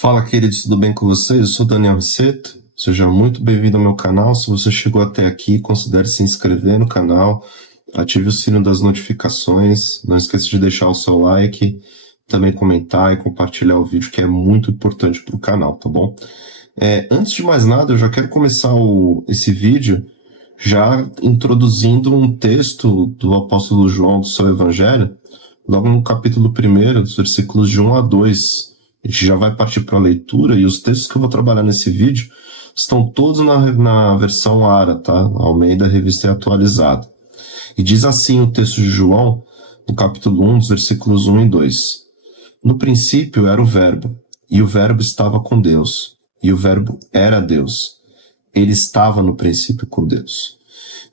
Fala, queridos, tudo bem com vocês? Eu sou Daniel Risseto, seja muito bem-vindo ao meu canal. Se você chegou até aqui, considere se inscrever no canal, ative o sino das notificações, não esqueça de deixar o seu like, também comentar e compartilhar o vídeo, que é muito importante para o canal, tá bom? Antes de mais nada, eu já quero começar esse vídeo já introduzindo um texto do apóstolo João do seu Evangelho, logo no capítulo 1, dos versículos de 1 a 2. A gente já vai partir para a leitura, e os textos que eu vou trabalhar nesse vídeo estão todos na versão ARA, tá? Almeida Revista e Atualizada. E diz assim o texto de João, no capítulo 1, dos versículos 1 e 2. No princípio era o Verbo, e o Verbo estava com Deus, e o Verbo era Deus. Ele estava no princípio com Deus.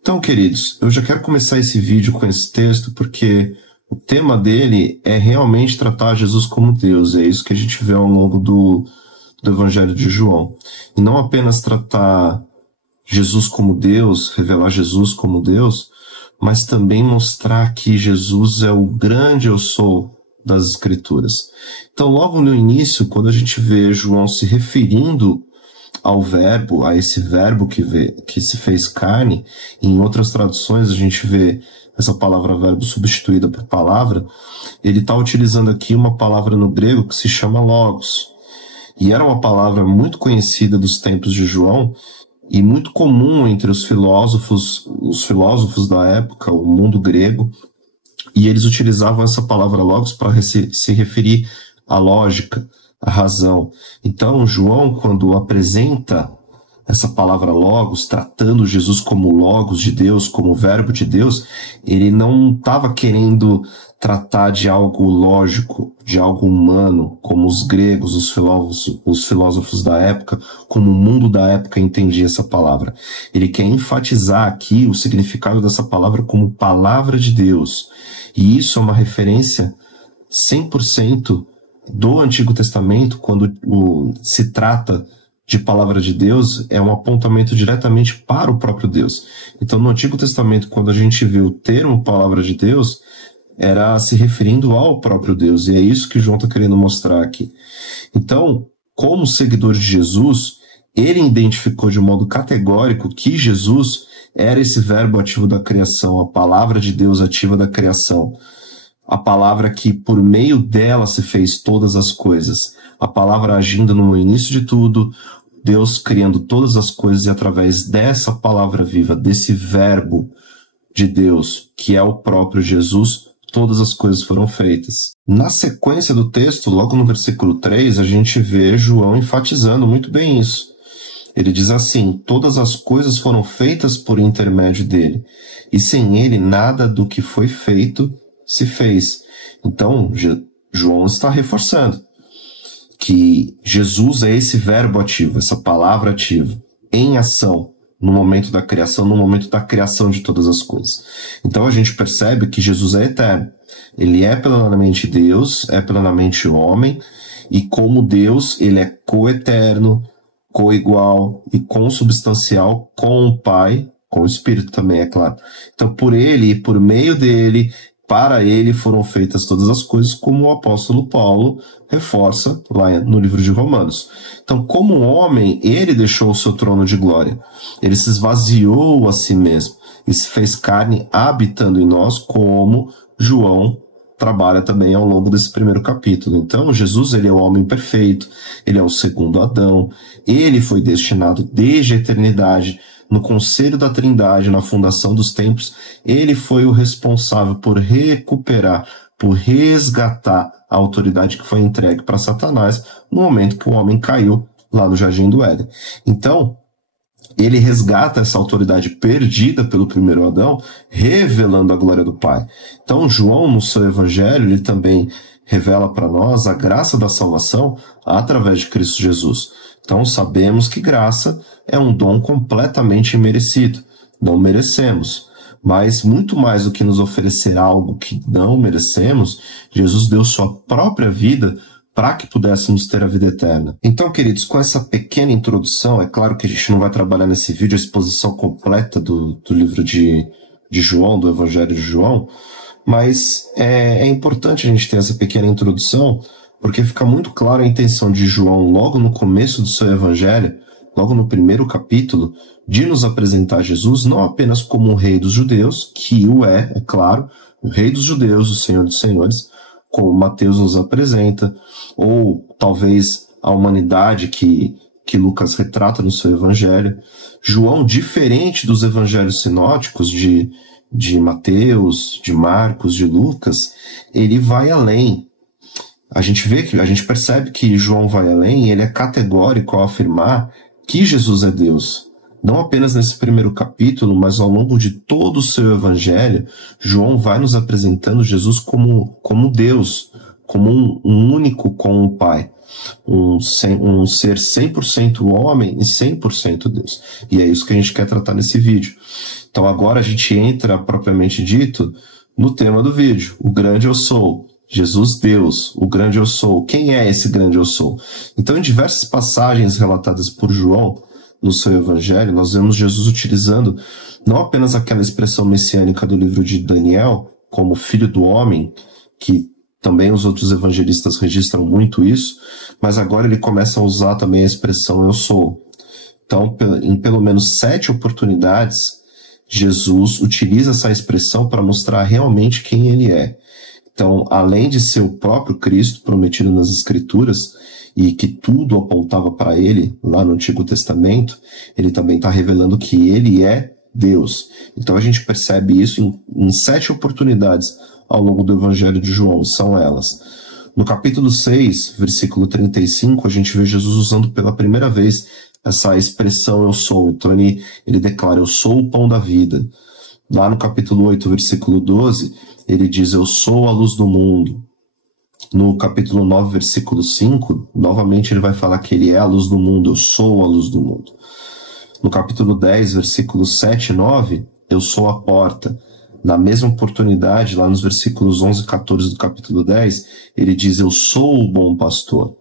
Então, queridos, eu já quero começar esse vídeo com esse texto, porque o tema dele é realmente tratar Jesus como Deus. É isso que a gente vê ao longo do Evangelho de João. E não apenas tratar Jesus como Deus, revelar Jesus como Deus, mas também mostrar que Jesus é o grande eu sou das Escrituras. Então, logo no início, quando a gente vê João se referindo ao verbo, a esse verbo que se fez carne, e em outras traduções a gente vê essa palavra verbo substituída por palavra, ele está utilizando aqui uma palavra no grego que se chama logos. E era uma palavra muito conhecida dos tempos de João e muito comum entre os filósofos da época, o mundo grego, e eles utilizavam essa palavra logos para se referir à lógica, à razão. Então, João, quando apresenta essa palavra logos, tratando Jesus como logos de Deus, como verbo de Deus, ele não estava querendo tratar de algo lógico, de algo humano, como os gregos, os filósofos da época, como o mundo da época entendia essa palavra. Ele quer enfatizar aqui o significado dessa palavra como palavra de Deus. E isso é uma referência 100% do Antigo Testamento, quando se trata de palavra de Deus, é um apontamento diretamente para o próprio Deus. Então, no Antigo Testamento, quando a gente vê o termo palavra de Deus, era se referindo ao próprio Deus, e é isso que João está querendo mostrar aqui. Então, como seguidor de Jesus, ele identificou de modo categórico que Jesus era esse verbo ativo da criação, a palavra de Deus ativa da criação, a palavra que por meio dela se fez todas as coisas, a palavra agindo no início de tudo, Deus criando todas as coisas, e através dessa palavra viva, desse verbo de Deus, que é o próprio Jesus, todas as coisas foram feitas. Na sequência do texto, logo no versículo 3, a gente vê João enfatizando muito bem isso. Ele diz assim: todas as coisas foram feitas por intermédio dele, e sem ele nada do que foi feito se fez. Então, João está reforçando que Jesus é esse verbo ativo, essa palavra ativa, em ação, no momento da criação de todas as coisas. Então a gente percebe que Jesus é eterno. Ele é plenamente Deus, é plenamente homem, e como Deus, ele é coeterno, coigual e consubstancial com o Pai, com o Espírito também, é claro. Então por ele e por meio dele, para ele foram feitas todas as coisas, como o apóstolo Paulo reforça lá no livro de Romanos. Então, como homem, ele deixou o seu trono de glória. Ele se esvaziou a si mesmo e se fez carne habitando em nós, como João trabalha também ao longo desse primeiro capítulo. Então, Jesus, ele é o homem perfeito, ele é o segundo Adão, ele foi destinado desde a eternidade, no conselho da Trindade, na fundação dos tempos, ele foi o responsável por recuperar, por resgatar a autoridade que foi entregue para Satanás no momento que o homem caiu lá no Jardim do Éden. Então, ele resgata essa autoridade perdida pelo primeiro Adão, revelando a glória do Pai. Então, João, no seu Evangelho, ele também revela para nós a graça da salvação através de Cristo Jesus. Então, sabemos que graça é um dom completamente imerecido. Não merecemos. Mas, muito mais do que nos oferecer algo que não merecemos, Jesus deu sua própria vida para que pudéssemos ter a vida eterna. Então, queridos, com essa pequena introdução, é claro que a gente não vai trabalhar nesse vídeo a exposição completa do livro de João, do Evangelho de João, mas é importante a gente ter essa pequena introdução Porque fica muito claro a intenção de João, logo no começo do seu evangelho, logo no primeiro capítulo, de nos apresentar Jesus não apenas como o rei dos judeus, que o é claro, o rei dos judeus, o Senhor dos senhores, como Mateus nos apresenta, ou talvez a humanidade que Lucas retrata no seu evangelho. João, diferente dos evangelhos sinóticos de Mateus, de Marcos, de Lucas, ele vai além. A gente percebe que João vai além, ele é categórico ao afirmar que Jesus é Deus. Não apenas nesse primeiro capítulo, mas ao longo de todo o seu evangelho, João vai nos apresentando Jesus como Deus, como um único com o Pai. Um ser 100% homem e 100% Deus. E é isso que a gente quer tratar nesse vídeo. Então agora a gente entra, propriamente dito, no tema do vídeo. O grande eu sou. Jesus Deus, o grande eu sou. Quem é esse grande eu sou? Então, em diversas passagens relatadas por João no seu evangelho, nós vemos Jesus utilizando não apenas aquela expressão messiânica do livro de Daniel, como filho do homem, que também os outros evangelistas registram muito isso, mas agora ele começa a usar também a expressão eu sou. Então, em pelo menos 7 oportunidades, Jesus utiliza essa expressão para mostrar realmente quem ele é. Então, além de ser o próprio Cristo prometido nas Escrituras, e que tudo apontava para ele, lá no Antigo Testamento, ele também está revelando que ele é Deus. Então a gente percebe isso em 7 oportunidades ao longo do Evangelho de João, são elas. No capítulo 6, versículo 35, a gente vê Jesus usando pela primeira vez essa expressão eu sou. Então ele declara, eu sou o pão da vida. Lá no capítulo 8, versículo 12, ele diz, eu sou a luz do mundo. No capítulo 9, versículo 5, novamente ele vai falar que ele é a luz do mundo, eu sou a luz do mundo. No capítulo 10, versículos 7 e 9, eu sou a porta. Na mesma oportunidade, lá nos versículos 11 e 14 do capítulo 10, ele diz, eu sou o bom pastor.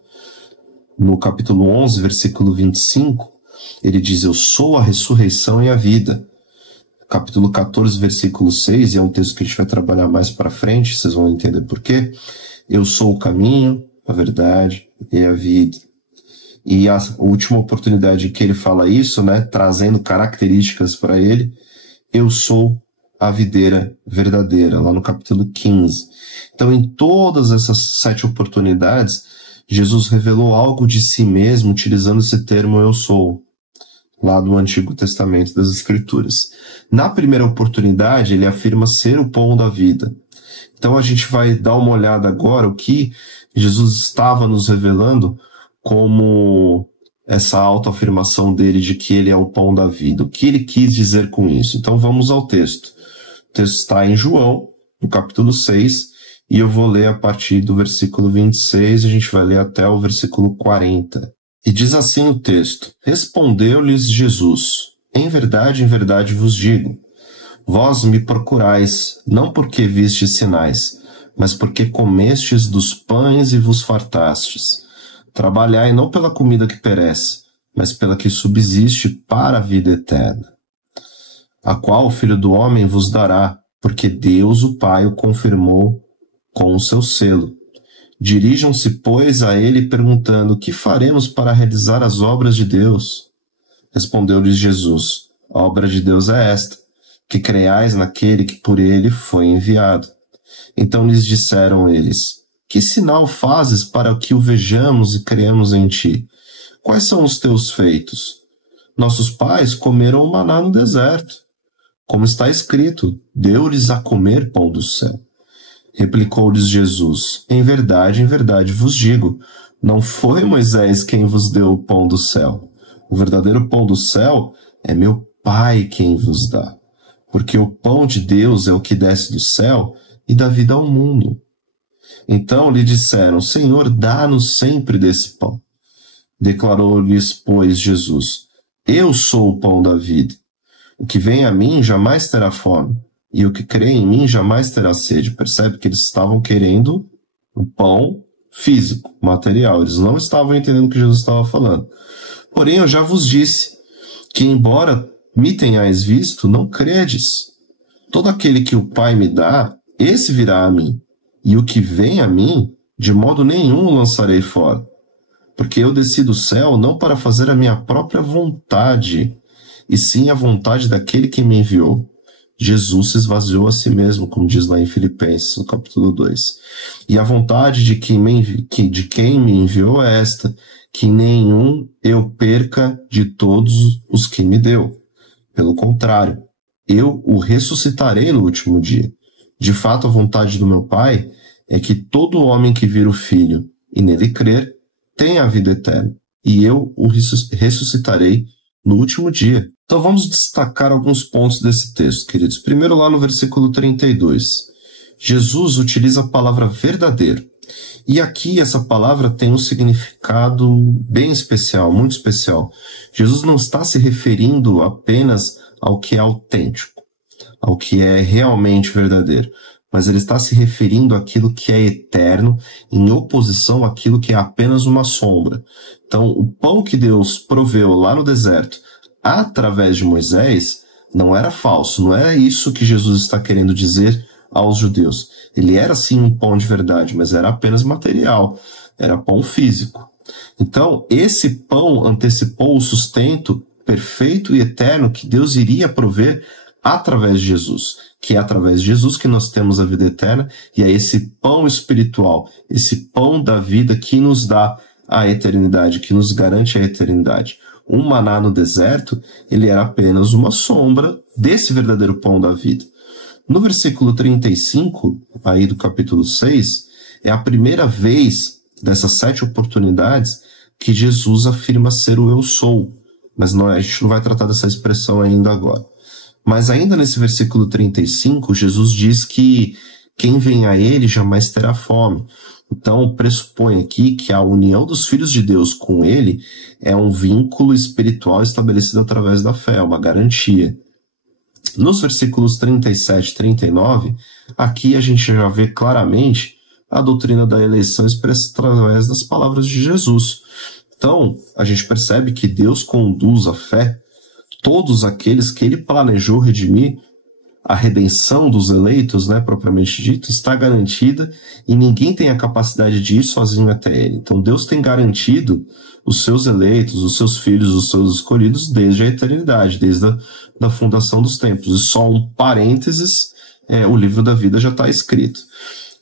No capítulo 11, versículo 25, ele diz, eu sou a ressurreição e a vida. Capítulo 14, versículo 6, e é um texto que a gente vai trabalhar mais para frente, vocês vão entender por quê. Eu sou o caminho, a verdade e a vida. E a última oportunidade que ele fala isso, né, trazendo características para ele, eu sou a videira verdadeira, lá no capítulo 15. Então, em todas essas 7 oportunidades, Jesus revelou algo de si mesmo, utilizando esse termo eu sou, lá do Antigo Testamento das Escrituras. Na primeira oportunidade, ele afirma ser o pão da vida. Então a gente vai dar uma olhada agora o que Jesus estava nos revelando como essa autoafirmação dele de que ele é o pão da vida. O que ele quis dizer com isso? Então vamos ao texto. O texto está em João, no capítulo 6, e eu vou ler a partir do versículo 26, a gente vai ler até o versículo 40. E diz assim o texto, respondeu-lhes Jesus, em verdade vos digo, vós me procurais, não porque vistes sinais, mas porque comestes dos pães e vos fartastes. Trabalhai não pela comida que perece, mas pela que subsiste para a vida eterna, a qual o Filho do Homem vos dará, porque Deus o Pai o confirmou com o seu selo. Dirijam-se, pois, a ele perguntando, que faremos para realizar as obras de Deus? Respondeu-lhes Jesus, a obra de Deus é esta, que creiais naquele que por ele foi enviado. Então lhes disseram eles, que sinal fazes para que o vejamos e creamos em ti? Quais são os teus feitos? Nossos pais comeram o maná no deserto. Como está escrito, deu-lhes a comer pão do céu. Replicou-lhes Jesus, em verdade vos digo, não foi Moisés quem vos deu o pão do céu. O verdadeiro pão do céu é meu Pai quem vos dá. Porque o pão de Deus é o que desce do céu e dá vida ao mundo. Então lhe disseram, Senhor, dá-nos sempre desse pão. Declarou-lhes, pois, Jesus, eu sou o pão da vida. O que vem a mim jamais terá fome, e o que crê em mim jamais terá sede. Percebe que eles estavam querendo o pão físico, material. Eles não estavam entendendo o que Jesus estava falando. Porém, eu já vos disse que, embora me tenhais visto, não credes. Todo aquele que o Pai me dá, esse virá a mim. E o que vem a mim, de modo nenhum o lançarei fora. Porque eu desci do céu não para fazer a minha própria vontade, e sim a vontade daquele que me enviou. Jesus se esvaziou a si mesmo, como diz lá em Filipenses, no capítulo 2. E a vontade de quem me enviou é esta, que nenhum eu perca de todos os que me deu. Pelo contrário, eu o ressuscitarei no último dia. De fato, a vontade do meu Pai é que todo homem que vira o Filho e nele crer tenha a vida eterna, e eu o ressuscitarei no último dia. Então vamos destacar alguns pontos desse texto, queridos. Primeiro, lá no versículo 32, Jesus utiliza a palavra verdadeiro. E aqui essa palavra tem um significado bem especial, muito especial. Jesus não está se referindo apenas ao que é autêntico, ao que é realmente verdadeiro, mas ele está se referindo àquilo que é eterno, em oposição àquilo que é apenas uma sombra. Então, o pão que Deus proveu lá no deserto, através de Moisés, não era falso, não era isso que Jesus está querendo dizer aos judeus. Ele era sim um pão de verdade, mas era apenas material, era pão físico. Então, esse pão antecipou o sustento perfeito e eterno que Deus iria prover através de Jesus, que é através de Jesus que nós temos a vida eterna, e é esse pão espiritual, esse pão da vida que nos dá a eternidade, que nos garante a eternidade. Um maná no deserto, ele era apenas uma sombra desse verdadeiro pão da vida. No versículo 35, aí do capítulo 6, é a primeira vez dessas 7 oportunidades que Jesus afirma ser o eu sou. Mas a gente não vai tratar dessa expressão ainda agora. Mas ainda nesse versículo 35, Jesus diz que quem vem a ele jamais terá fome. Então, pressupõe aqui que a união dos filhos de Deus com ele é um vínculo espiritual estabelecido através da fé, uma garantia. Nos versículos 37 e 39, aqui a gente já vê claramente a doutrina da eleição expressa através das palavras de Jesus. Então, a gente percebe que Deus conduz à fé todos aqueles que ele planejou redimir. A redenção dos eleitos, propriamente dito, está garantida e ninguém tem a capacidade de ir sozinho até ele. Então Deus tem garantido os seus eleitos, os seus filhos, os seus escolhidos desde a eternidade, desde a fundação dos tempos. E só um parênteses, o livro da vida já está escrito.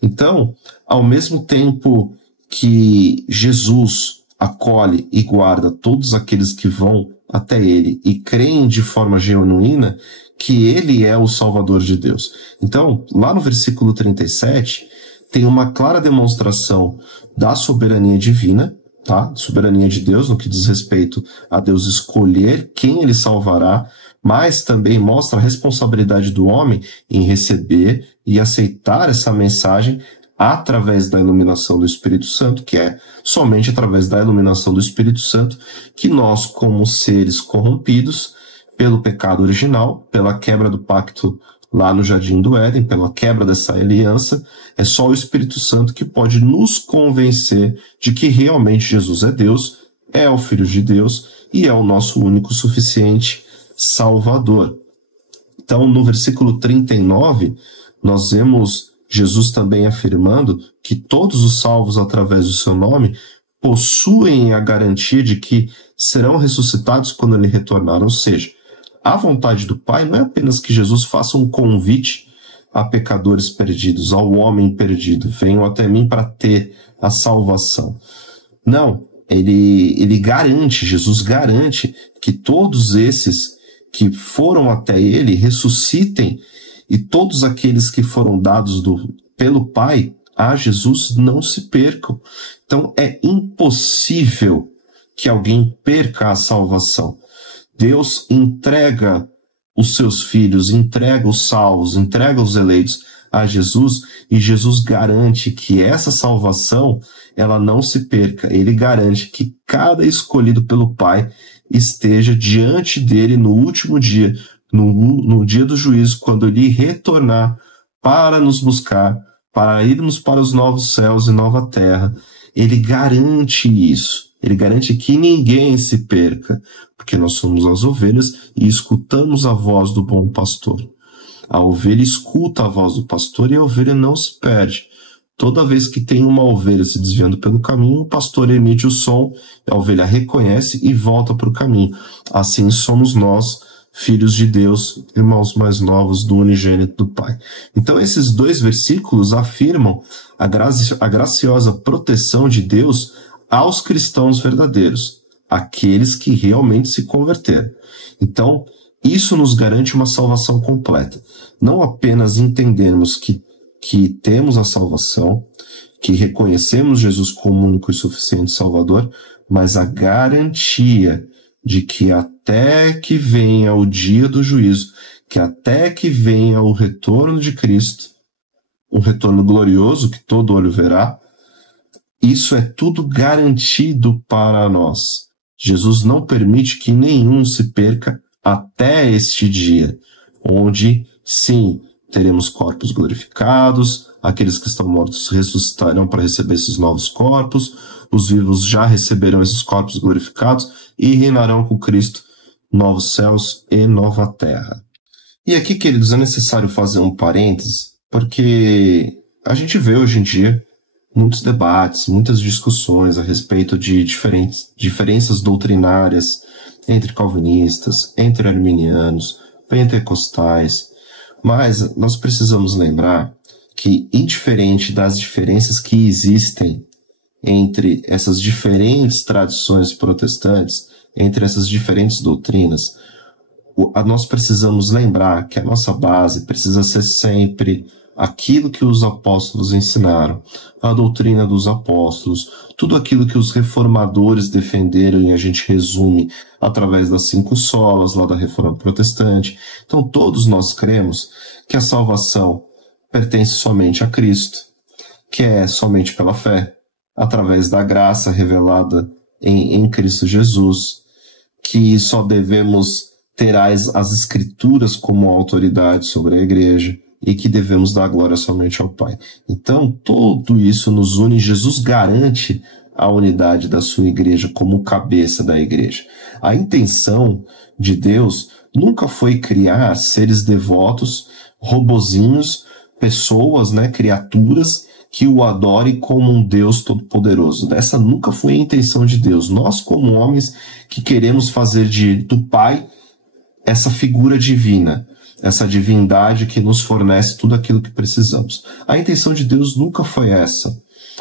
Então, ao mesmo tempo que Jesus acolhe e guarda todos aqueles que vão até ele e creem de forma genuína que ele é o Salvador de Deus. Então, lá no versículo 37, tem uma clara demonstração da soberania divina, tá? Soberania de Deus no que diz respeito a Deus escolher quem ele salvará, mas também mostra a responsabilidade do homem em receber e aceitar essa mensagem através da iluminação do Espírito Santo, que é somente através da iluminação do Espírito Santo que nós, como seres corrompidos pelo pecado original, pela quebra do pacto lá no Jardim do Éden, pela quebra dessa aliança, é só o Espírito Santo que pode nos convencer de que realmente Jesus é Deus, é o Filho de Deus e é o nosso único suficiente Salvador. Então, no versículo 39, nós vemos Jesus também afirmando que todos os salvos através do seu nome possuem a garantia de que serão ressuscitados quando ele retornar. Ou seja, a vontade do Pai não é apenas que Jesus faça um convite a pecadores perdidos, ao homem perdido, venham até mim para ter a salvação. Não, ele garante, Jesus garante que todos esses que foram até ele ressuscitem e todos aqueles que foram dados pelo Pai a Jesus não se percam. Então é impossível que alguém perca a salvação. Deus entrega os seus filhos, entrega os salvos, entrega os eleitos a Jesus, e Jesus garante que essa salvação ela não se perca. Ele garante que cada escolhido pelo Pai esteja diante dele no último dia, no dia do juízo, quando ele retornar para nos buscar, para irmos para os novos céus e nova terra. Ele garante isso. Ele garante que ninguém se perca, porque nós somos as ovelhas e escutamos a voz do bom pastor. A ovelha escuta a voz do pastor e a ovelha não se perde. Toda vez que tem uma ovelha se desviando pelo caminho, o pastor emite o som, a ovelha reconhece e volta para o caminho. Assim somos nós, filhos de Deus, irmãos mais novos do unigênito do Pai. Então esses 2 versículos afirmam a graciosa proteção de Deus aos cristãos verdadeiros, aqueles que realmente se converteram. Então, isso nos garante uma salvação completa. Não apenas entendermos que temos a salvação, que reconhecemos Jesus como único e suficiente Salvador, mas a garantia de que até que venha o dia do juízo, que até que venha o retorno de Cristo, um retorno glorioso que todo olho verá, isso é tudo garantido para nós. Jesus não permite que nenhum se perca até este dia, onde, sim, teremos corpos glorificados, aqueles que estão mortos ressuscitarão para receber esses novos corpos, os vivos já receberão esses corpos glorificados e reinarão com Cristo novos céus e nova terra. E aqui, queridos, é necessário fazer um parêntese, porque a gente vê hoje em dia muitos debates, muitas discussões a respeito de diferenças doutrinárias entre calvinistas, entre arminianos, pentecostais. Mas nós precisamos lembrar que, indiferente das diferenças que existem entre essas diferentes tradições protestantes, entre essas diferentes doutrinas, nós precisamos lembrar que a nossa base precisa ser sempre aquilo que os apóstolos ensinaram, a doutrina dos apóstolos, tudo aquilo que os reformadores defenderam, e a gente resume através das 5 solas lá da Reforma Protestante. Então todos nós cremos que a salvação pertence somente a Cristo, que é somente pela fé, através da graça revelada em Cristo Jesus, que só devemos ter as Escrituras como autoridade sobre a igreja, e que devemos dar glória somente ao Pai. Então, tudo isso nos une. Jesus garante a unidade da sua igreja como cabeça da igreja. A intenção de Deus nunca foi criar seres devotos, robozinhos, pessoas, criaturas que o adorem como um Deus todo-poderoso. Essa nunca foi a intenção de Deus. Nós, como homens, que queremos fazer do Pai essa figura divina, essa divindade que nos fornece tudo aquilo que precisamos. A intenção de Deus nunca foi essa.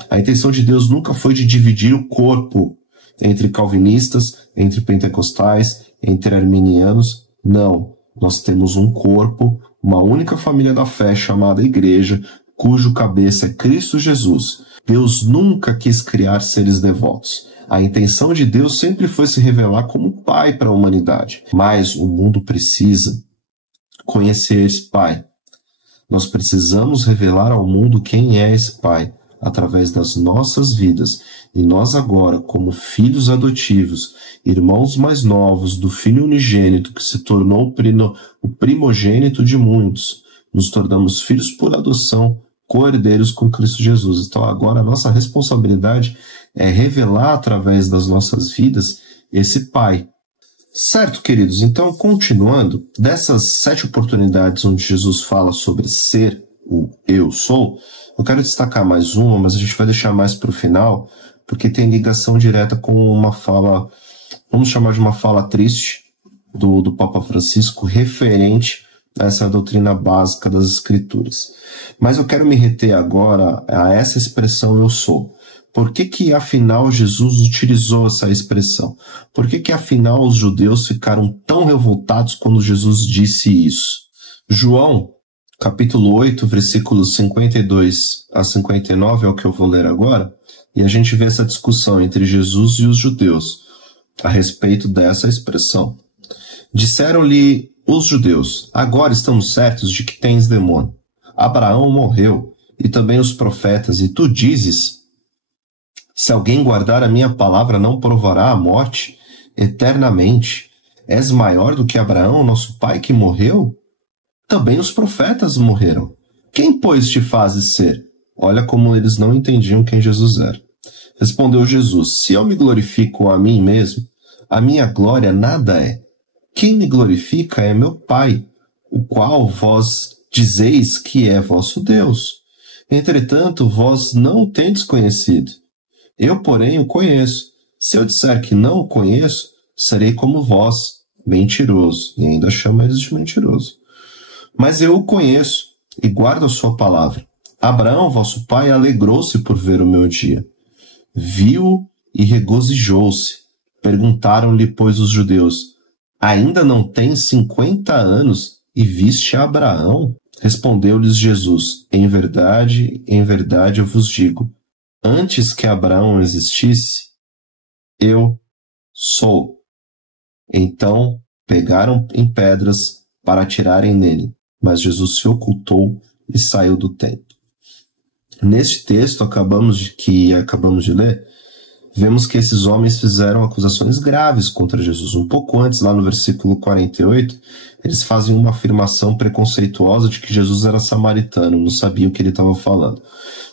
A intenção de Deus nunca foi de dividir o corpo entre calvinistas, entre pentecostais, entre arminianos. Não. Nós temos um corpo, uma única família da fé chamada igreja, cujo cabeça é Cristo Jesus. Deus nunca quis criar seres devotos. A intenção de Deus sempre foi se revelar como Pai para a humanidade. Mas o mundo precisa conhecer esse Pai. Nós precisamos revelar ao mundo quem é esse Pai, através das nossas vidas. E nós agora, como filhos adotivos, irmãos mais novos do Filho unigênito, que se tornou o primogênito de muitos, nos tornamos filhos por adoção, co-herdeiros com Cristo Jesus. Então agora a nossa responsabilidade é revelar através das nossas vidas esse Pai. Certo, queridos? Então, continuando, dessas 7 oportunidades onde Jesus fala sobre ser o eu sou, eu quero destacar mais uma, mas a gente vai deixar mais para o final, porque tem ligação direta com uma fala, vamos chamar de uma fala triste, do Papa Francisco, referente a essa doutrina básica das Escrituras. Mas eu quero me reter agora a essa expressão eu sou. Por que afinal Jesus utilizou essa expressão? Por que afinal os judeus ficaram tão revoltados quando Jesus disse isso? João, capítulo 8, versículos 52 a 59 é o que eu vou ler agora, e a gente vê essa discussão entre Jesus e os judeus a respeito dessa expressão. Disseram-lhe os judeus: agora estamos certos de que tens demônio. Abraão morreu, e também os profetas, e tu dizes: se alguém guardar a minha palavra, não provará a morte eternamente. És maior do que Abraão, nosso pai, que morreu? Também os profetas morreram. Quem, pois, te fazes ser? Olha como eles não entendiam quem Jesus era. Respondeu Jesus: se eu me glorifico a mim mesmo, a minha glória nada é. Quem me glorifica é meu Pai, o qual vós dizeis que é vosso Deus. Entretanto, vós não o tendes conhecido. Eu, porém, o conheço. Se eu disser que não o conheço, serei como vós, mentiroso. E ainda chama eles de mentiroso. Mas eu o conheço e guardo a sua palavra. Abraão, vosso pai, alegrou-se por ver o meu dia. Viu e regozijou-se. Perguntaram-lhe, pois, os judeus: ainda não tens 50 anos e viste Abraão? Respondeu-lhes Jesus: em verdade eu vos digo, antes que Abraão existisse, eu sou. Então pegaram em pedras para atirarem nele, mas Jesus se ocultou e saiu do templo. Neste texto que acabamos de ler, vemos que esses homens fizeram acusações graves contra Jesus. Um pouco antes, lá no versículo 48, eles fazem uma afirmação preconceituosa de que Jesus era samaritano, não sabia o que ele estava falando.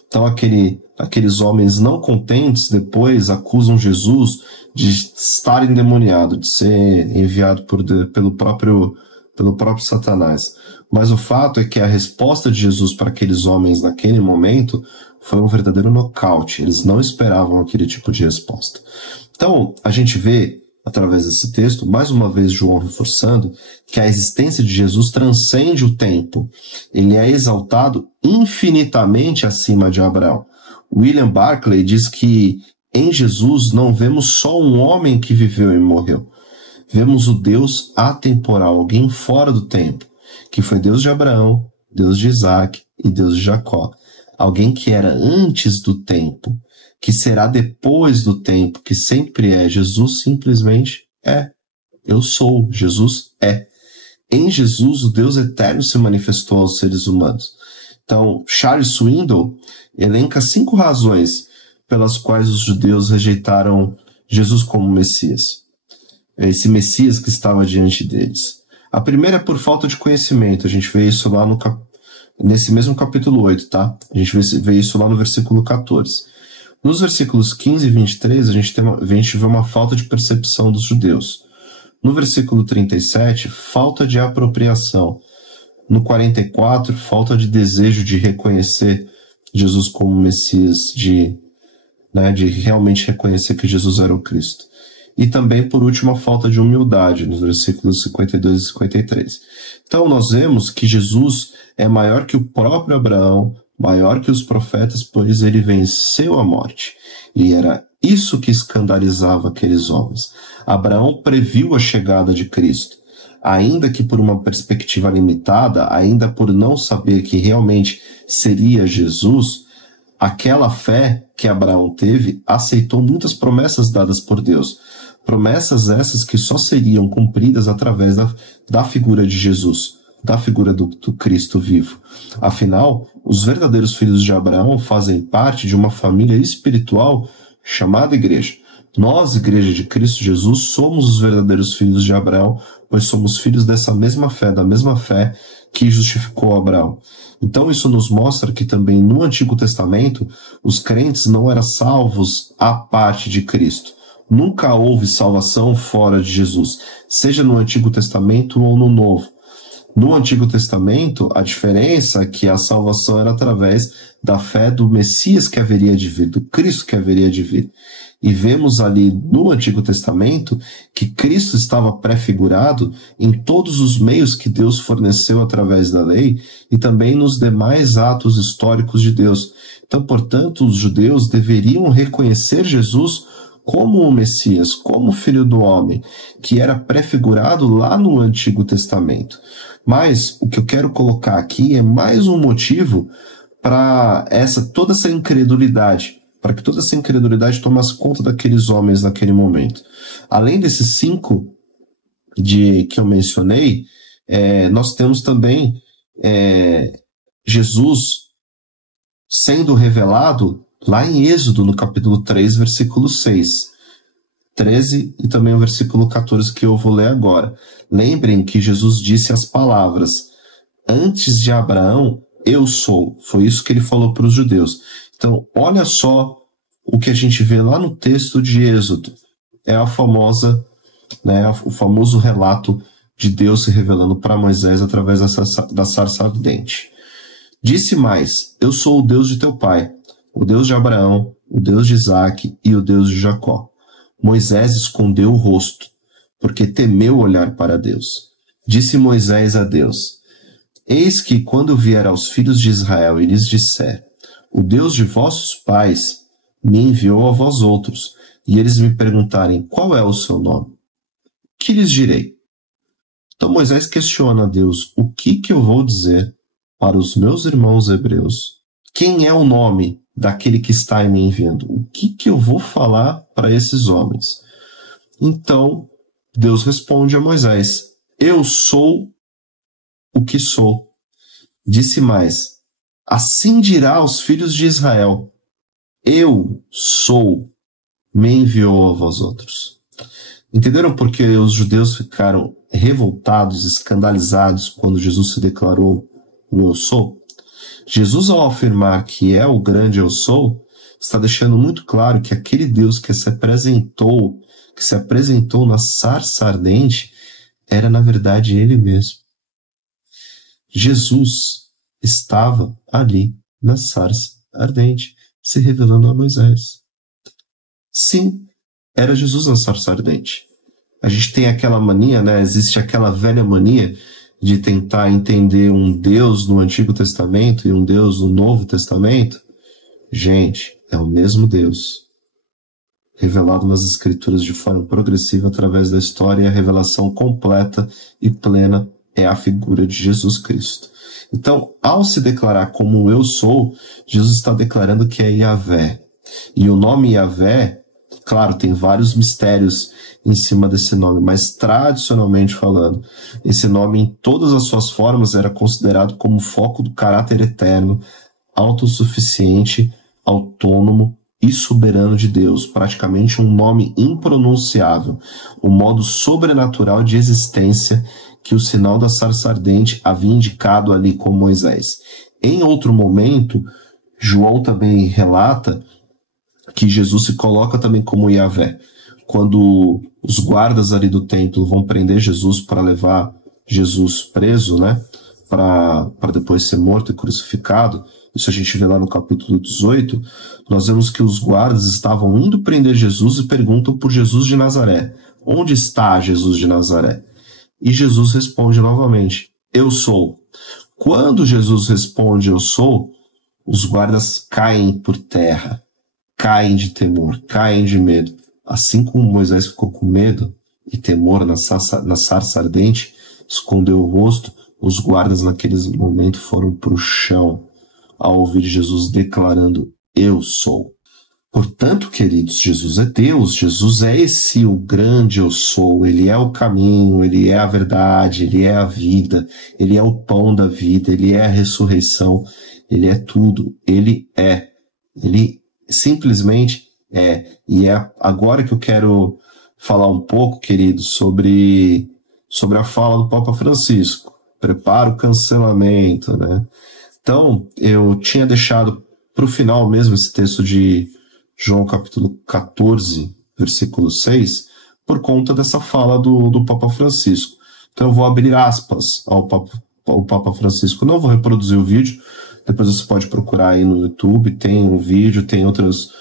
Então aqueles homens não contentes depois acusam Jesus de estar endemoniado, de ser enviado pelo próprio Satanás. Mas o fato é que a resposta de Jesus para aqueles homens naquele momento foi um verdadeiro nocaute. Eles não esperavam aquele tipo de resposta. Então, a gente vê, através desse texto, mais uma vez João reforçando que a existência de Jesus transcende o tempo. Ele é exaltado infinitamente acima de Abraão. William Barclay diz que em Jesus não vemos só um homem que viveu e morreu. Vemos o Deus atemporal, alguém fora do tempo, que foi Deus de Abraão, Deus de Isaac e Deus de Jacó. Alguém que era antes do tempo, que será depois do tempo, que sempre é. Jesus simplesmente é. Eu sou. Jesus é. Em Jesus, o Deus eterno se manifestou aos seres humanos. Então, Charles Swindoll elenca 5 razões pelas quais os judeus rejeitaram Jesus como Messias. Esse Messias que estava diante deles. A primeira é por falta de conhecimento. A gente vê isso lá nesse mesmo capítulo 8, tá? A gente vê isso lá no versículo 14. Nos versículos 15 e 23, a gente vê uma falta de percepção dos judeus. No versículo 37, falta de apropriação. No 44, falta de desejo de reconhecer Jesus como Messias, de realmente reconhecer que Jesus era o Cristo. E também, por último, a falta de humildade, nos versículos 52 e 53. Então, nós vemos que Jesus é maior que o próprio Abraão, maior que os profetas, pois ele venceu a morte. E era isso que escandalizava aqueles homens. Abraão previu a chegada de Cristo. Ainda que por uma perspectiva limitada, ainda por não saber que realmente seria Jesus, aquela fé que Abraão teve aceitou muitas promessas dadas por Deus. Promessas essas que só seriam cumpridas através da figura de Jesus, da figura do Cristo vivo. Afinal, os verdadeiros filhos de Abraão fazem parte de uma família espiritual chamada Igreja. Nós, Igreja de Cristo Jesus, somos os verdadeiros filhos de Abraão, pois somos filhos dessa mesma fé, da mesma fé que justificou Abraão. Então isso nos mostra que também no Antigo Testamento, os crentes não eram salvos à parte de Cristo. Nunca houve salvação fora de Jesus, seja no Antigo Testamento ou no Novo. No Antigo Testamento, a diferença é que a salvação era através da fé do Messias que haveria de vir, do Cristo que haveria de vir. E vemos ali no Antigo Testamento que Cristo estava prefigurado em todos os meios que Deus forneceu através da lei e também nos demais atos históricos de Deus. Então, portanto, os judeus deveriam reconhecer Jesus como o Messias, como o Filho do Homem, que era prefigurado lá no Antigo Testamento. Mas o que eu quero colocar aqui é mais um motivo para toda essa incredulidade, para que toda essa incredulidade tomasse conta daqueles homens naquele momento. Além desses 5 que eu mencionei, nós temos também Jesus sendo revelado lá em Êxodo, no capítulo 3, versículo 6, 13 e também o versículo 14 que eu vou ler agora. Lembrem que Jesus disse as palavras: antes de Abraão, eu sou. Foi isso que ele falou para os judeus. Então, olha só o que a gente vê lá no texto de Êxodo. É o famoso relato de Deus se revelando para Moisés através da sarça ardente. Disse mais: eu sou o Deus de teu pai, o Deus de Abraão, o Deus de Isaque e o Deus de Jacó. Moisés escondeu o rosto, porque temeu olhar para Deus. Disse Moisés a Deus: eis que quando vier aos filhos de Israel e lhes disser: o Deus de vossos pais me enviou a vós outros, e eles me perguntarem: qual é o seu nome? Que lhes direi? Então Moisés questiona a Deus: o que eu vou dizer para os meus irmãos hebreus? Quem é o nome daquele que está me enviando? O que eu vou falar para esses homens? Então Deus responde a Moisés: eu sou o que sou. Disse mais: assim dirá aos filhos de Israel: eu sou, me enviou a vós outros. Entenderam por que os judeus ficaram revoltados, escandalizados quando Jesus se declarou o eu sou? Jesus, ao afirmar que é o grande eu sou, está deixando muito claro que aquele Deus que se apresentou na sarça ardente, era na verdade ele mesmo. Jesus estava ali na sarça ardente, se revelando a Moisés. Sim, era Jesus na sarça ardente. A gente tem aquela mania, né? Existe aquela velha mania de tentar entender um Deus no Antigo Testamento e um Deus no Novo Testamento. Gente, é o mesmo Deus, revelado nas Escrituras de forma progressiva através da história, e a revelação completa e plena é a figura de Jesus Cristo. Então, ao se declarar como eu sou, Jesus está declarando que é Yahvé. E o nome Yahvé, claro, tem vários mistérios em cima desse nome, mas tradicionalmente falando, esse nome em todas as suas formas era considerado como foco do caráter eterno, autossuficiente, autônomo e soberano de Deus, praticamente um nome impronunciável, um modo sobrenatural de existência que o sinal da sarça ardente havia indicado ali com Moisés. Em outro momento, João também relata que Jesus se coloca também como Yahvé. Quando os guardas ali do templo vão prender Jesus para levar Jesus preso, né, para depois ser morto e crucificado, isso a gente vê lá no capítulo 18, nós vemos que os guardas estavam indo prender Jesus e perguntam por Jesus de Nazaré. Onde está Jesus de Nazaré? E Jesus responde novamente: eu sou. Quando Jesus responde eu sou, os guardas caem por terra, caem de temor, caem de medo. Assim como Moisés ficou com medo e temor na sarça ardente, escondeu o rosto, os guardas naquele momento foram para o chão ao ouvir Jesus declarando: eu sou. Portanto, queridos, Jesus é Deus, Jesus é esse o grande eu sou, ele é o caminho, ele é a verdade, ele é a vida, ele é o pão da vida, ele é a ressurreição, ele é tudo, ele simplesmente é. E é agora que eu quero falar um pouco, queridos, sobre a fala do Papa Francisco. Prepara o cancelamento, né? Então, eu tinha deixado para o final mesmo esse texto de João capítulo 14, versículo 6, por conta dessa fala do Papa Francisco. Então eu vou abrir aspas ao Papa Francisco. Não vou reproduzir o vídeo, depois você pode procurar aí no YouTube, tem um vídeo, tem outros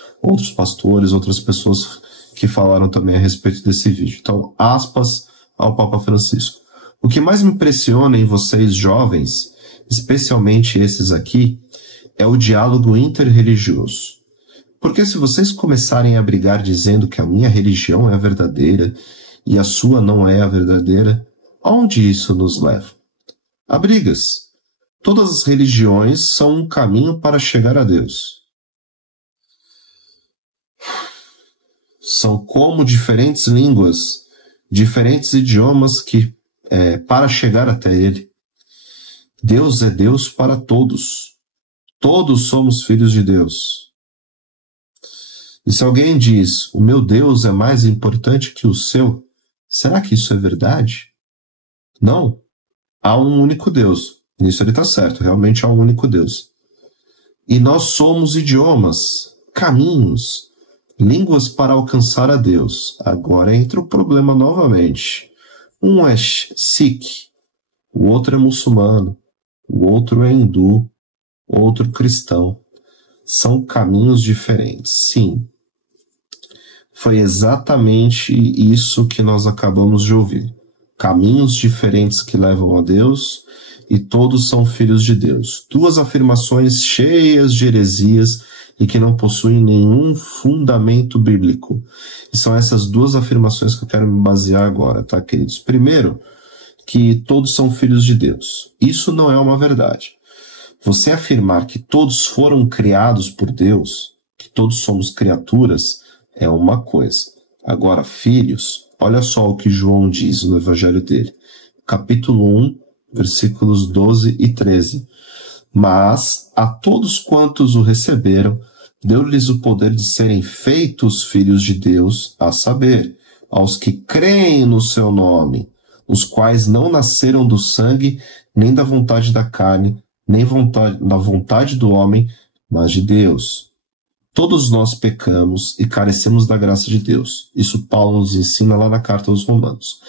pastores, outras pessoas que falaram também a respeito desse vídeo. Então, aspas ao Papa Francisco. O que mais me impressiona em vocês jovens, especialmente esses aqui, é o diálogo interreligioso. Porque se vocês começarem a brigar dizendo que a minha religião é a verdadeira e a sua não é a verdadeira, aonde isso nos leva? A brigas. Todas as religiões são um caminho para chegar a Deus. São como diferentes línguas, diferentes idiomas para chegar até Ele. Deus é Deus para todos. Todos somos filhos de Deus. E se alguém diz, o meu Deus é mais importante que o seu, será que isso é verdade? Não. Há um único Deus. Nisso ele está certo, realmente há um único Deus. E nós somos idiomas, caminhos, línguas para alcançar a Deus. Agora entra o problema novamente. Um é Sikh, o outro é muçulmano, o outro é hindu, outro cristão. São caminhos diferentes. Sim, foi exatamente isso que nós acabamos de ouvir. Caminhos diferentes que levam a Deus e todos são filhos de Deus. Duas afirmações cheias de heresias e que não possuem nenhum fundamento bíblico. E são essas duas afirmações que eu quero me basear agora, tá, queridos? Primeiro, que todos são filhos de Deus. Isso não é uma verdade. Você afirmar que todos foram criados por Deus, que todos somos criaturas, é uma coisa. Agora, filhos, olha só o que João diz no evangelho dele. Capítulo 1, versículos 12 e 13. Mas a todos quantos o receberam, deu-lhes o poder de serem feitos filhos de Deus, a saber, aos que creem no seu nome, os quais não nasceram do sangue, nem da vontade da carne, nem da vontade do homem, mas de Deus. Todos nós pecamos e carecemos da graça de Deus. Isso Paulo nos ensina lá na carta aos Romanos.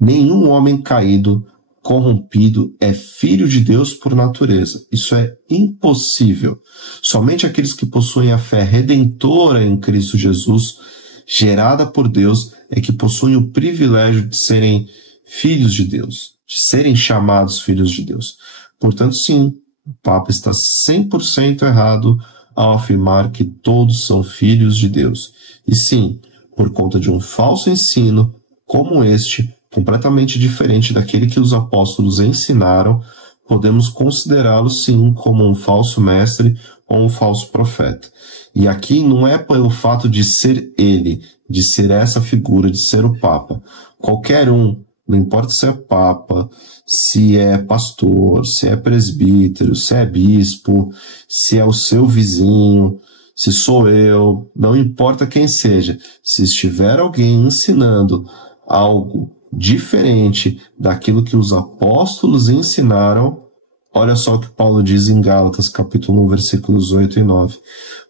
Nenhum homem caído, corrompido, é filho de Deus por natureza. Isso é impossível. Somente aqueles que possuem a fé redentora em Cristo Jesus, gerada por Deus, é que possuem o privilégio de serem filhos de Deus, de serem chamados filhos de Deus. Portanto, sim, o Papa está 100% errado ao afirmar que todos são filhos de Deus. E sim, por conta de um falso ensino como este, completamente diferente daquele que os apóstolos ensinaram, podemos considerá-lo sim como um falso mestre ou um falso profeta. E aqui não é pelo fato de ser ele, de ser essa figura, de ser o Papa. Qualquer um, não importa se é Papa, se é pastor, se é presbítero, se é bispo, se é o seu vizinho, se sou eu, não importa quem seja. Se estiver alguém ensinando algo diferente daquilo que os apóstolos ensinaram, olha só o que Paulo diz em Gálatas, capítulo 1, versículos 8 e 9.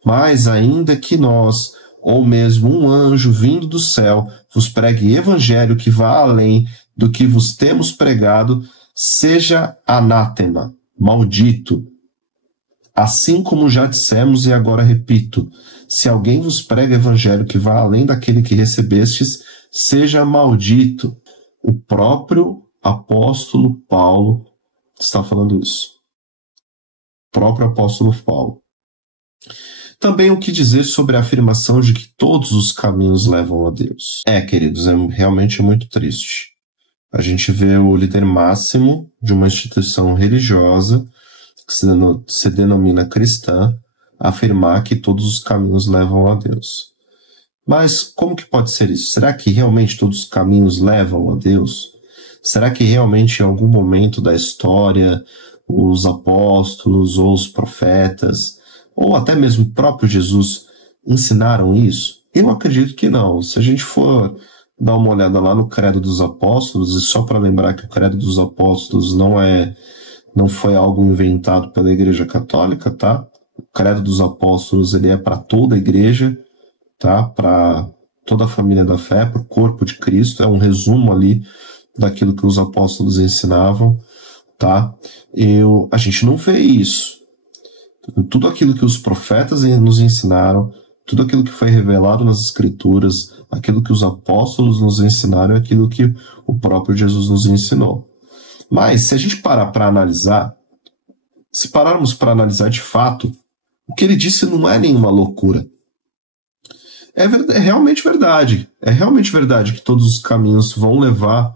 Mas ainda que nós, ou mesmo um anjo vindo do céu, vos pregue evangelho que vá além do que vos temos pregado, seja anátema, maldito. Assim como já dissemos e agora repito, se alguém vos prega evangelho que vá além daquele que recebestes, seja maldito. O próprio apóstolo Paulo está falando isso. O próprio apóstolo Paulo. Também o que dizer sobre a afirmação de que todos os caminhos levam a Deus. Queridos, é realmente muito triste. A gente vê o líder máximo de uma instituição religiosa, que se denomina cristã, afirmar que todos os caminhos levam a Deus. Mas como que pode ser isso? Será que realmente todos os caminhos levam a Deus? Será que realmente em algum momento da história os apóstolos ou os profetas, ou até mesmo o próprio Jesus, ensinaram isso? Eu acredito que não. Se a gente for dar uma olhada lá no Credo dos Apóstolos, e só para lembrar que o Credo dos Apóstolos não foi algo inventado pela Igreja Católica, tá? O Credo dos Apóstolos, ele é para toda a Igreja, tá? Para toda a família da fé, para o corpo de Cristo, é um resumo ali daquilo que os apóstolos ensinavam, tá? A gente não vê isso. Tudo aquilo que os profetas nos ensinaram, tudo aquilo que foi revelado nas Escrituras, aquilo que os apóstolos nos ensinaram, é aquilo que o próprio Jesus nos ensinou. Mas, se a gente parar para analisar, se pararmos para analisar de fato, o que ele disse não é nenhuma loucura. É realmente verdade. É realmente verdade que todos os caminhos vão levar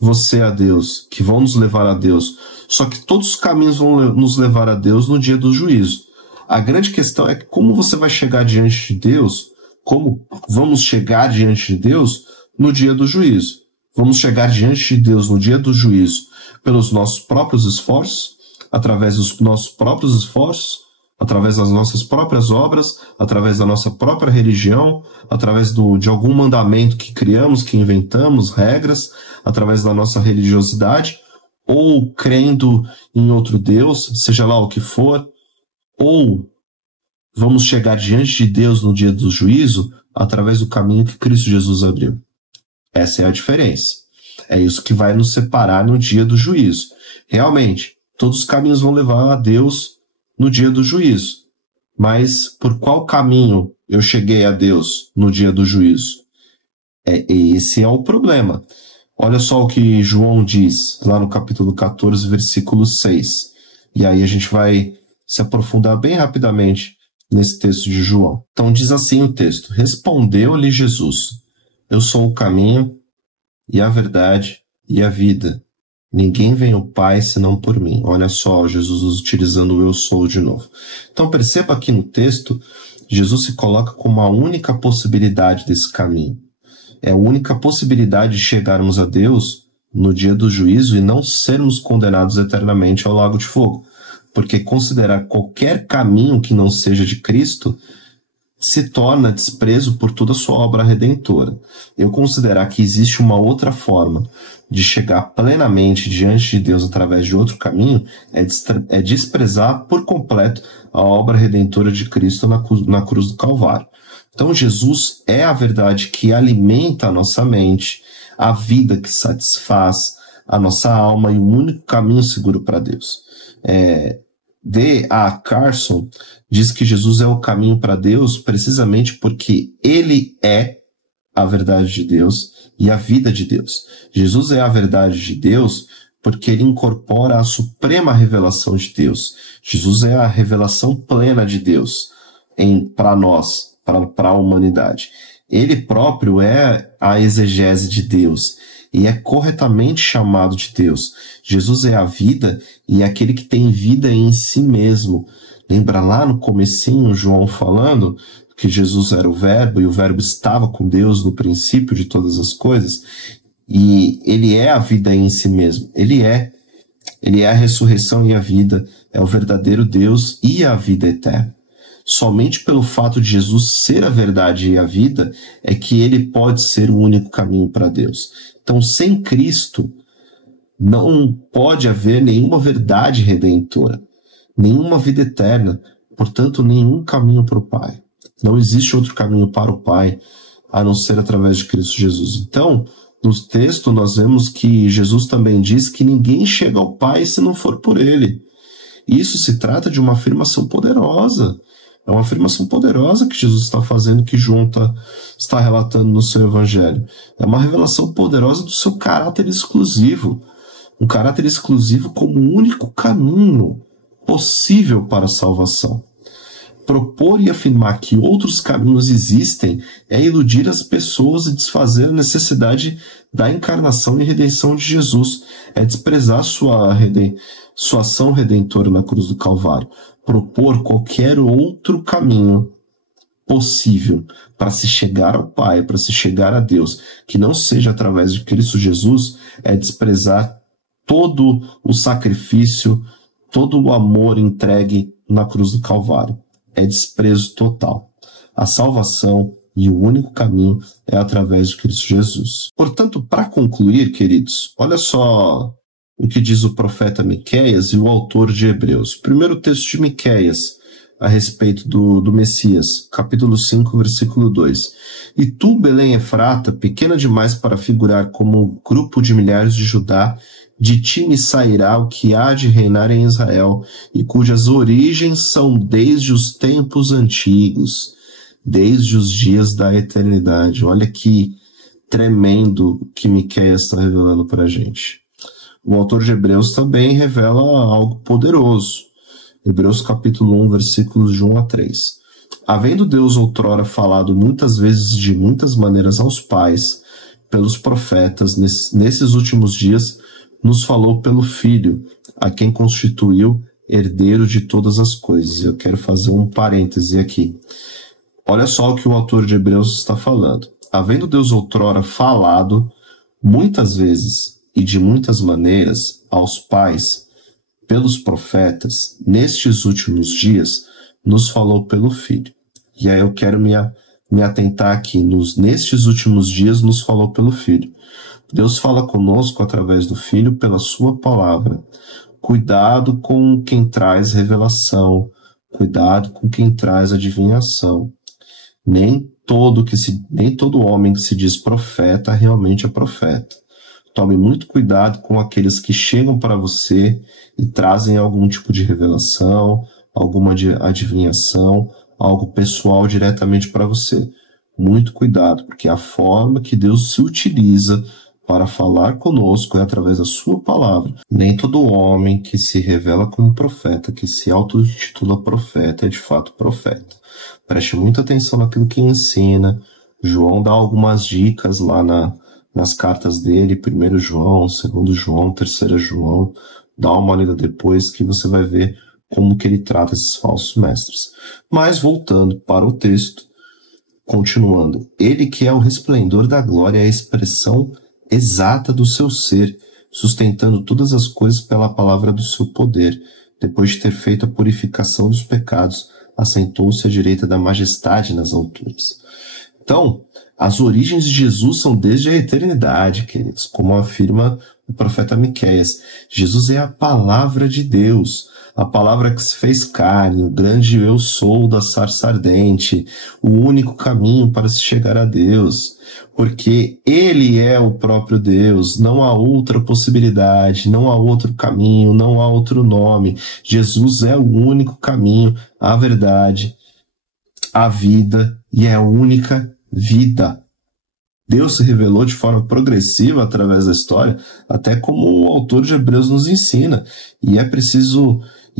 você a Deus, que vão nos levar a Deus. Só que todos os caminhos vão nos levar a Deus no dia do juízo. A grande questão é como você vai chegar diante de Deus, como vamos chegar diante de Deus no dia do juízo. Vamos chegar diante de Deus no dia do juízo pelos nossos próprios esforços, através dos nossos próprios esforços, através das nossas próprias obras, através da nossa própria religião, através de algum mandamento que criamos, que inventamos, regras, através da nossa religiosidade, ou crendo em outro Deus, seja lá o que for, ou vamos chegar diante de Deus no dia do juízo através do caminho que Cristo Jesus abriu. Essa é a diferença. É isso que vai nos separar no dia do juízo. Realmente, todos os caminhos vão levar a Deus no dia do juízo. Mas por qual caminho eu cheguei a Deus no dia do juízo? Esse é o problema. Olha só o que João diz lá no capítulo 14, versículo 6. E aí a gente vai se aprofundar bem rapidamente nesse texto de João. Então diz assim o texto: respondeu-lhe Jesus: eu sou o caminho e a verdade e a vida. Ninguém vem ao Pai senão por mim. Olha só, Jesus utilizando o eu sou de novo. Então perceba aqui no texto, Jesus se coloca como a única possibilidade desse caminho. É a única possibilidade de chegarmos a Deus no dia do juízo e não sermos condenados eternamente ao lago de fogo. Porque considerar qualquer caminho que não seja de Cristo se torna desprezo por toda a sua obra redentora. Eu considerar que existe uma outra forma de chegar plenamente diante de Deus através de outro caminho é desprezar por completo a obra redentora de Cristo na cruz do Calvário. Então Jesus é a verdade que alimenta a nossa mente, a vida que satisfaz a nossa alma e o único caminho seguro para Deus. D.A. Carson diz que Jesus é o caminho para Deus precisamente porque ele é a verdade de Deus e a vida de Deus. Jesus é a verdade de Deus porque ele incorpora a suprema revelação de Deus. Jesus é a revelação plena de Deus para nós, para a humanidade. Ele próprio é a exegese de Deus e é corretamente chamado de Deus. Jesus é a vida e é aquele que tem vida em si mesmo. Lembra lá no comecinho, João falando que Jesus era o Verbo e o Verbo estava com Deus no princípio de todas as coisas? E ele é a vida em si mesmo. Ele é a ressurreição e a vida, é o verdadeiro Deus e a vida eterna. Somente pelo fato de Jesus ser a verdade e a vida é que ele pode ser o único caminho para Deus. Então, sem Cristo, não pode haver nenhuma verdade redentora, nenhuma vida eterna, portanto, nenhum caminho para o Pai. Não existe outro caminho para o Pai, a não ser através de Cristo Jesus. Então, no texto, nós vemos que Jesus também diz que ninguém chega ao Pai se não for por Ele. Isso se trata de uma afirmação poderosa. É uma afirmação poderosa que Jesus está fazendo, que João está relatando no seu evangelho. É uma revelação poderosa do seu caráter exclusivo. Um caráter exclusivo como o único caminho possível para a salvação. Propor e afirmar que outros caminhos existem é iludir as pessoas e desfazer a necessidade da encarnação e redenção de Jesus. É desprezar sua ação redentora na cruz do Calvário. Propor qualquer outro caminho possível para se chegar ao Pai, para se chegar a Deus, que não seja através de Cristo Jesus, é desprezar todo o sacrifício, todo o amor entregue na cruz do Calvário. É desprezo total. A salvação e o único caminho é através de Cristo Jesus. Portanto, para concluir, queridos, olha só o que diz o profeta Miqueias e o autor de Hebreus. Primeiro texto de Miqueias, a respeito do Messias, capítulo 5, versículo 2. E tu, Belém Efrata, pequena demais para figurar como grupo de milhares de Judá, de ti me sairá o que há de reinar em Israel, e cujas origens são desde os tempos antigos, desde os dias da eternidade. Olha que tremendo que Miqueias está revelando para a gente. O autor de Hebreus também revela algo poderoso. Hebreus capítulo 1, versículos de 1 a 3. Havendo Deus outrora falado muitas vezes de muitas maneiras aos pais, pelos profetas, nesses últimos dias, nos falou pelo Filho, a quem constituiu herdeiro de todas as coisas. Eu quero fazer um parêntese aqui. Olha só o que o autor de Hebreus está falando. Havendo Deus outrora falado muitas vezes e de muitas maneiras aos pais, pelos profetas, nestes últimos dias, nos falou pelo Filho. E aí eu quero me atentar aqui. Nestes últimos dias, nos falou pelo Filho. Deus fala conosco através do Filho pela sua palavra. Cuidado com quem traz revelação. Cuidado com quem traz adivinhação. Nem todo homem que se diz profeta realmente é profeta. Tome muito cuidado com aqueles que chegam para você e trazem algum tipo de revelação, alguma adivinhação, algo pessoal diretamente para você. Muito cuidado, porque a forma que Deus se utiliza para falar conosco é através da sua palavra. Nem todo homem que se revela como profeta, que se auto-intitula profeta, é de fato profeta. Preste muita atenção naquilo que ensina. João dá algumas dicas lá nas cartas dele, 1 João, 2 João, 3 João. Dá uma olhada depois que você vai ver como que ele trata esses falsos mestres. Mas voltando para o texto, continuando. Ele que é o resplendor da glória, é a expressão exata do seu ser, sustentando todas as coisas pela palavra do seu poder. Depois de ter feito a purificação dos pecados, assentou-se à direita da majestade nas alturas. Então, as origens de Jesus são desde a eternidade, queridos, como afirma o profeta Miqueias. Jesus é a palavra de Deus, a palavra que se fez carne, o grande eu sou da sarça ardente, o único caminho para se chegar a Deus, porque Ele é o próprio Deus, não há outra possibilidade, não há outro caminho, não há outro nome. Jesus é o único caminho, a verdade, a vida e é a única vida. Deus se revelou de forma progressiva através da história, até como o autor de Hebreus nos ensina. E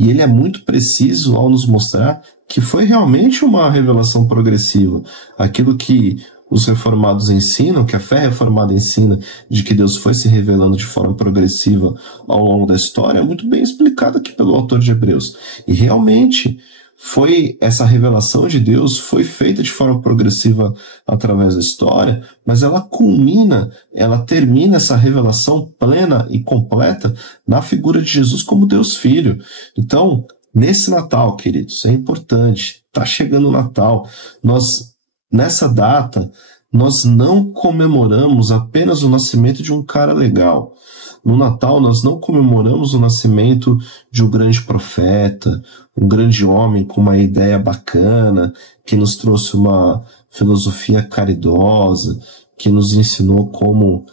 ele é muito preciso ao nos mostrar que foi realmente uma revelação progressiva. Aquilo que os reformados ensinam, que a fé reformada ensina, de que Deus foi se revelando de forma progressiva ao longo da história, é muito bem explicado aqui pelo autor de Hebreus. E realmente essa revelação de Deus foi feita de forma progressiva através da história, mas ela termina essa revelação plena e completa na figura de Jesus como Deus Filho. Então, nesse Natal, queridos, é importante, está chegando o Natal, nessa data, nós não comemoramos apenas o nascimento de um cara legal. No Natal, nós não comemoramos o nascimento de um grande profeta, um grande homem com uma ideia bacana, que nos trouxe uma filosofia caridosa, que nos ensinou como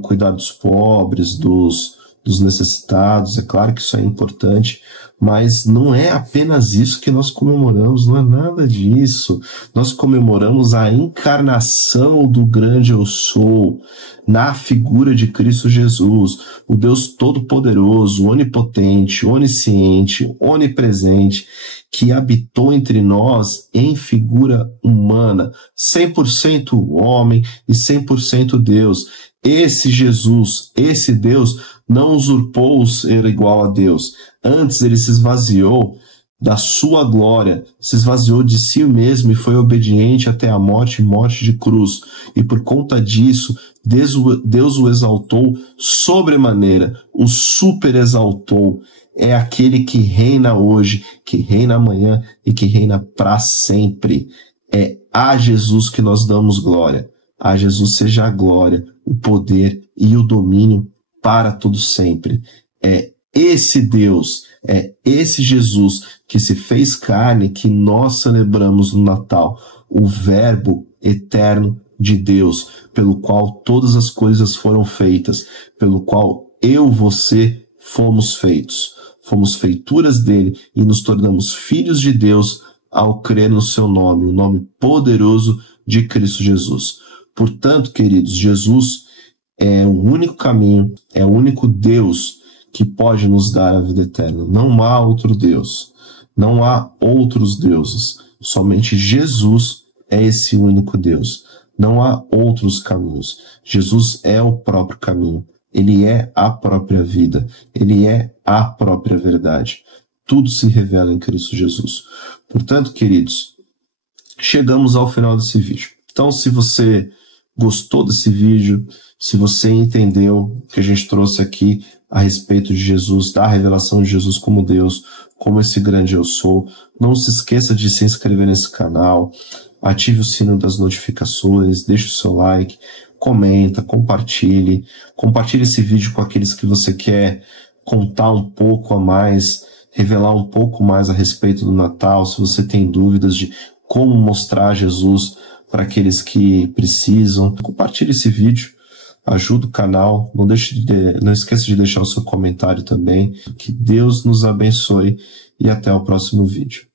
cuidar dos pobres, dos necessitados. É claro que isso é importante, mas não é apenas isso que nós comemoramos, não é nada disso. Nós comemoramos a encarnação do grande eu sou, na figura de Cristo Jesus, o Deus Todo-Poderoso, Onipotente, Onisciente, Onipresente, que habitou entre nós em figura humana, 100% homem e 100% Deus. Esse Jesus, esse Deus, não usurpou o ser igual a Deus. Antes ele se esvaziou da sua glória, se esvaziou de si mesmo e foi obediente até a morte de cruz. E por conta disso, Deus o exaltou sobremaneira, o super exaltou. É aquele que reina hoje, que reina amanhã e que reina para sempre. É a Jesus que nós damos glória. A Jesus seja a glória, o poder e o domínio para todo sempre. É esse Deus, é esse Jesus que se fez carne, que nós celebramos no Natal, o Verbo eterno de Deus, pelo qual todas as coisas foram feitas, pelo qual você fomos feitos. Fomos feituras dele e nos tornamos filhos de Deus ao crer no seu nome, o nome poderoso de Cristo Jesus. Portanto, queridos, Jesus é o único caminho, é o único Deus que pode nos dar a vida eterna. Não há outro Deus, não há outros deuses. Somente Jesus é esse único Deus. Não há outros caminhos. Jesus é o próprio caminho. Ele é a própria vida. Ele é a própria verdade. Tudo se revela em Cristo Jesus. Portanto, queridos, chegamos ao final desse vídeo. Então, se você gostou desse vídeo, se você entendeu o que a gente trouxe aqui a respeito de Jesus, da revelação de Jesus como Deus, como esse grande eu sou, não se esqueça de se inscrever nesse canal, ative o sino das notificações, deixe o seu like, comenta, compartilhe esse vídeo com aqueles que você quer contar um pouco a mais, revelar um pouco mais a respeito do Natal, se você tem dúvidas de como mostrar Jesus para aqueles que precisam. Compartilhe esse vídeo, ajuda o canal, não esqueça de deixar o seu comentário também. Que Deus nos abençoe e até o próximo vídeo.